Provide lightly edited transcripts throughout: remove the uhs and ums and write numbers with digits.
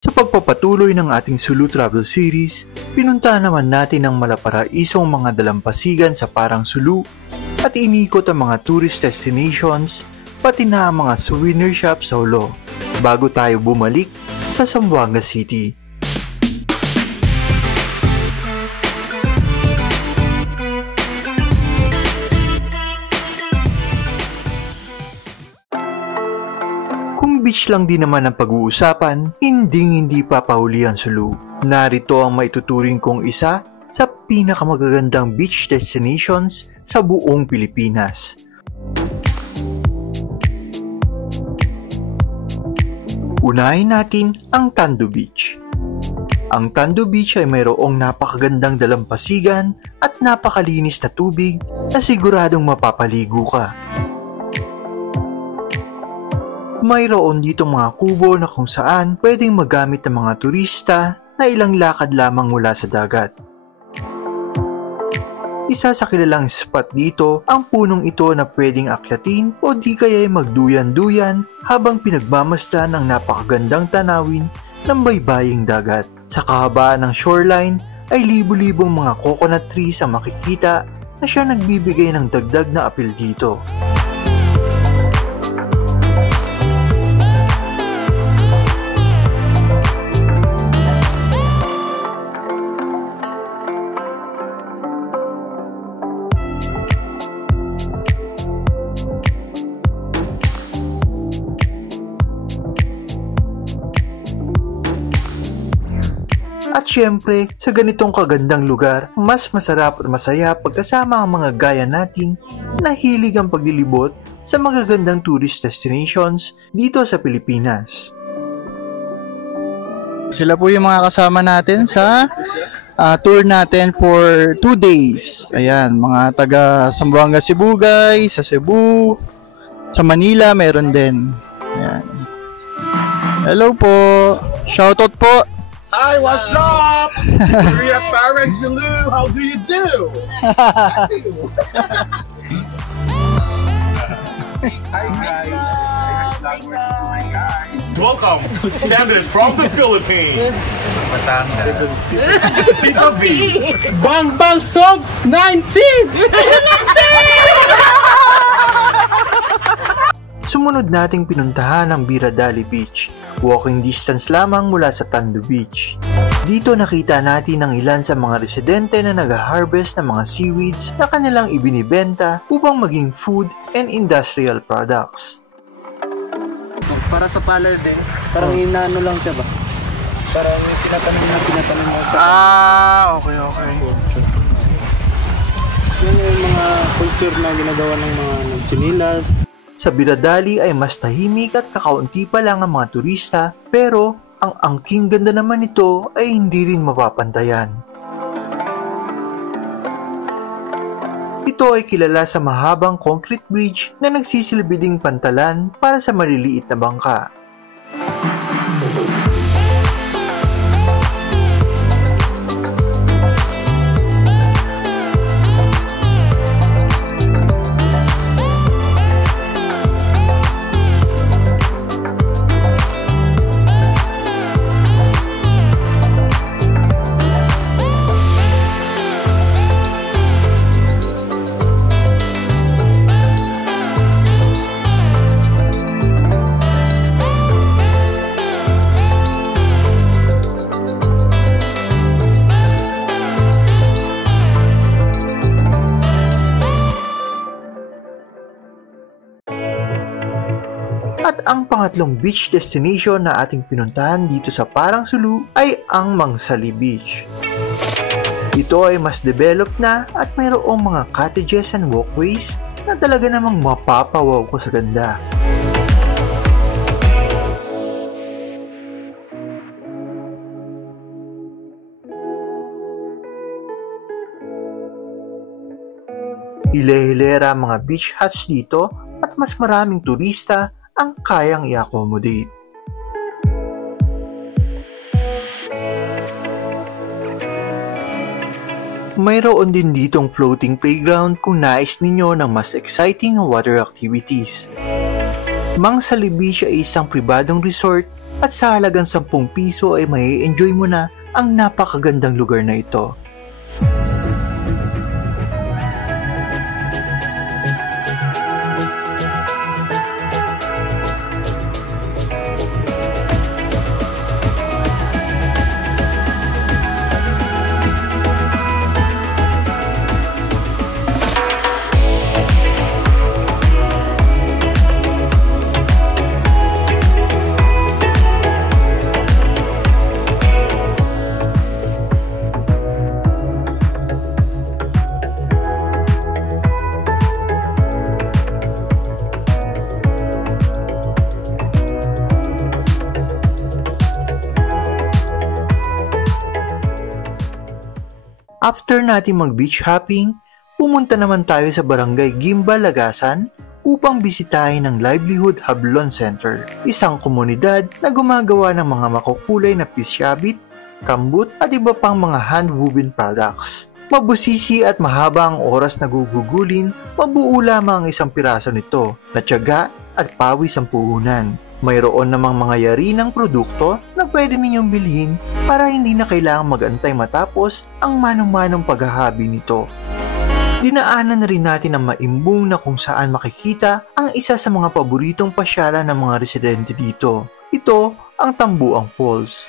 Sa pagpapatuloy ng ating Sulu Travel Series, pinuntahan naman natin ang malaparaisong mga dalampasigan sa Parang Sulu at inikot ang mga tourist destinations pati na ang mga souvenir shop sa ulo bago tayo bumalik sa Zamboanga City. Kung beach lang din naman ang pag-uusapan, hindi papahuli ang Sulu. Narito ang maituturing kong isa sa pinakamagagandang beach destinations sa buong Pilipinas. Unahin natin ang Tando Beach. Ang Tando Beach ay mayroong napakagandang dalampasigan at napakalinis na tubig na siguradong mapapaligo ka. Mayroon dito mga kubo na kung saan pwedeng magamit ng mga turista na ilang lakad lamang mula sa dagat. Isa sa kilalang spot dito ang punong ito na pwedeng akyatin o di kaya'y magduyan-duyan habang pinagmamasdan ang napakagandang tanawin ng baybaying dagat. Sa kahabaan ng shoreline ay libu-libong mga coconut trees ang makikita na siya nagbibigay ng dagdag na apil dito. At syempre, sa ganitong kagandang lugar, mas masarap at masaya pagkasama ang mga gaya natin na hilig ang paglilibot sa magagandang tourist destinations dito sa Pilipinas. Sila po yung mga kasama natin sa tour natin for 2 days. Ayan, mga taga Zamboanga Cebu guys, sa Cebu, sa Manila meron din. Ayan. Hello po. Shoutout po. Hi, what's up? We're at Parang Sulu. How do you do? Hi guys. Welcome, candidates from the Philippines. Tita V. Bang Bang Song 19! Sumunod nating pinuntahan ang Biradali Beach. Walking distance lamang mula sa Tando Beach. Dito nakita natin ang ilan sa mga residente na nag-harvest ng mga seaweeds na kanilang ibinibenta upang maging food and industrial products. Para sa palad eh. Parang inaano lang siya ba? Parang pinatanim mo. Okay. Yan yung mga culture na ginagawa ng mga chinilas. Sa Biradali ay mas tahimik at kakaunti pa lang ang mga turista, pero ang angking ganda naman nito ay hindi rin mapapantayan. Ito ay kilala sa mahabang concrete bridge na nagsisilbi ding pantalan para sa maliliit na bangka. At ang pangatlong beach destination na ating pinuntahan dito sa Parang Sulu ay ang Mangsali Beach. Ito ay mas developed na at mayroong mga cottages and walkways na talaga namang mapapawaw ko sa ganda. Hile-hilera ang mga beach huts dito at mas maraming turista ang kayang i-accommodate. Mayroon din ditong floating playground kung nais ninyo ng mas exciting water activities. Mangsali Beach ay isang pribadong resort at sa halagang 10 piso ay may enjoy mo na ang napakagandang lugar na ito. After natin mag-beach hopping, pumunta naman tayo sa barangay Gimba, Lagasan upang bisitahin ang Livelihood Hablon Center, isang komunidad na gumagawa ng mga makukulay na pisyabit, kambut at iba pang mga hand-woven products. Mabusisi at mahaba ang oras na gugugulin, mabuo lamang ang isang piraso nito na tiyaga at pawis ang puhunan. Mayroon namang mga yari ng produkto na pwede ninyong bilhin para hindi na kailangang mag-antay matapos ang manong-manong paghahabi nito. Dinaanan na rin natin ang maimbung na kung saan makikita ang isa sa mga paboritong pasyalan ng mga residente dito. Ito ang Tambuang Falls.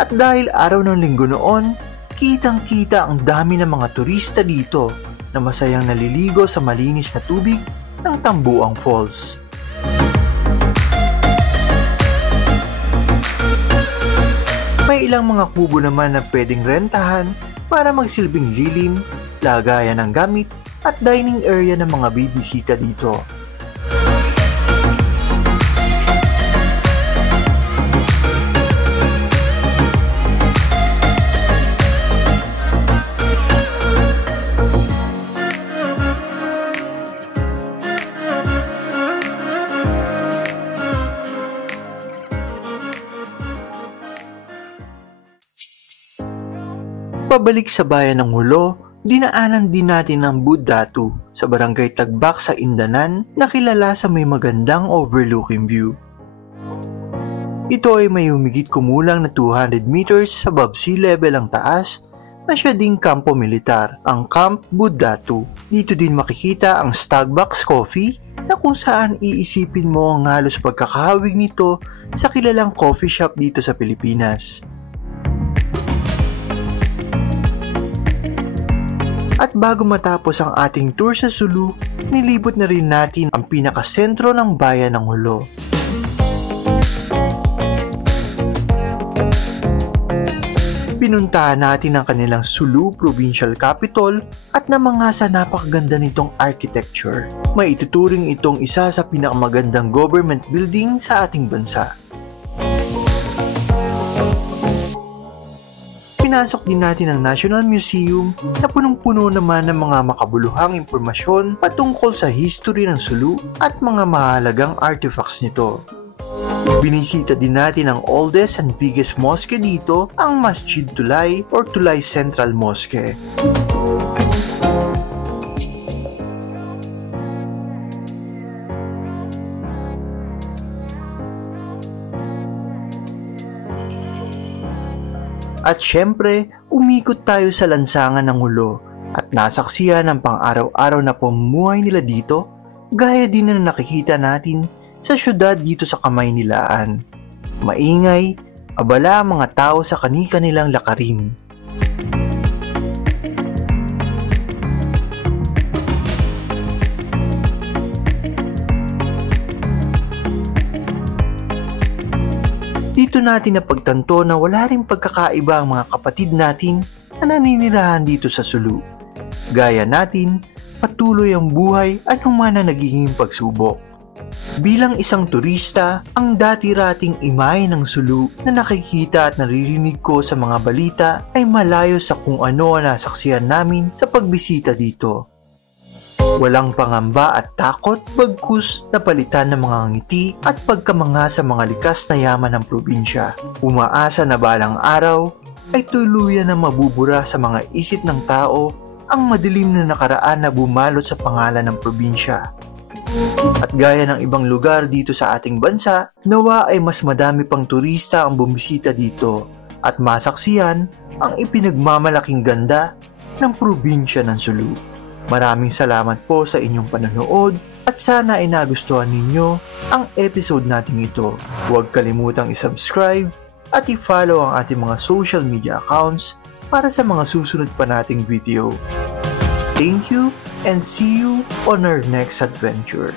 At dahil araw ng linggo noon, kitang-kita ang dami ng mga turista dito na masayang naliligo sa malinis na tubig ng Tambuang Falls. May ilang mga kubo naman na pwedeng rentahan para magsilbing lilim, lagayan ng gamit at dining area ng mga bibisita dito. Pabalik sa bayan ng Hulo, dinaanan din natin ang Budatu sa barangay Tagbak sa Indanan na kilala sa may magandang overlooking view. Ito ay may humigit kumulang na 200 meters above sea level ang taas na siya ding kampo militar, ang Camp Budatu. Dito din makikita ang Starbucks Coffee na kung saan iisipin mo ang halos pagkakahawig nito sa kilalang coffee shop dito sa Pilipinas. At bago matapos ang ating tour sa Sulu, nilibot na rin natin ang pinakasentro ng bayan ng Hulo. Pinuntahan natin ang kanilang Sulu Provincial Capital at namangasa napakaganda nitong architecture. May ituturing itong isa sa pinakamagandang government building sa ating bansa. Pinasok din natin ang National Museum na punong-puno naman ng mga makabuluhang impormasyon patungkol sa history ng Sulu at mga mahalagang artifacts nito. Binisita din natin ang oldest and biggest mosque dito, ang Masjid Tulay or Tulay Central Mosque. At syempre, umikot tayo sa lansangan ng Hulo at nasaksihan ang pang-araw-araw na pamumuhay nila dito, gaya din na nakikita natin sa syudad dito sa Kamaynilaan. Maingay, abala ang mga tao sa kani-kanilang lakarin. Dito natin napagtanto na wala rin pagkakaiba ang mga kapatid natin na naninirahan dito sa Sulu. Gaya natin, patuloy ang buhay anuman na nagiging pagsubok. Bilang isang turista, ang dati-rating imahe ng Sulu na nakikita at naririnig ko sa mga balita ay malayo sa kung ano ang nasaksihan namin sa pagbisita dito. Walang pangamba at takot, bagkus na palitan ng mga ngiti at pagkamangha sa mga likas na yaman ng probinsya. Umaasa na balang araw ay tuluyan na mabubura sa mga isip ng tao ang madilim na nakaraan na bumalot sa pangalan ng probinsya. At gaya ng ibang lugar dito sa ating bansa, nawa ay mas madami pang turista ang bumisita dito at masaksiyan ang ipinagmamalaking ganda ng probinsya ng Sulu. Maraming salamat po sa inyong panonood at sana ay nagustuhan ninyo ang episode natin ito. Huwag kalimutang i-subscribe at i-follow ang ating mga social media accounts para sa mga susunod pa nating video. Thank you and see you on our next adventure.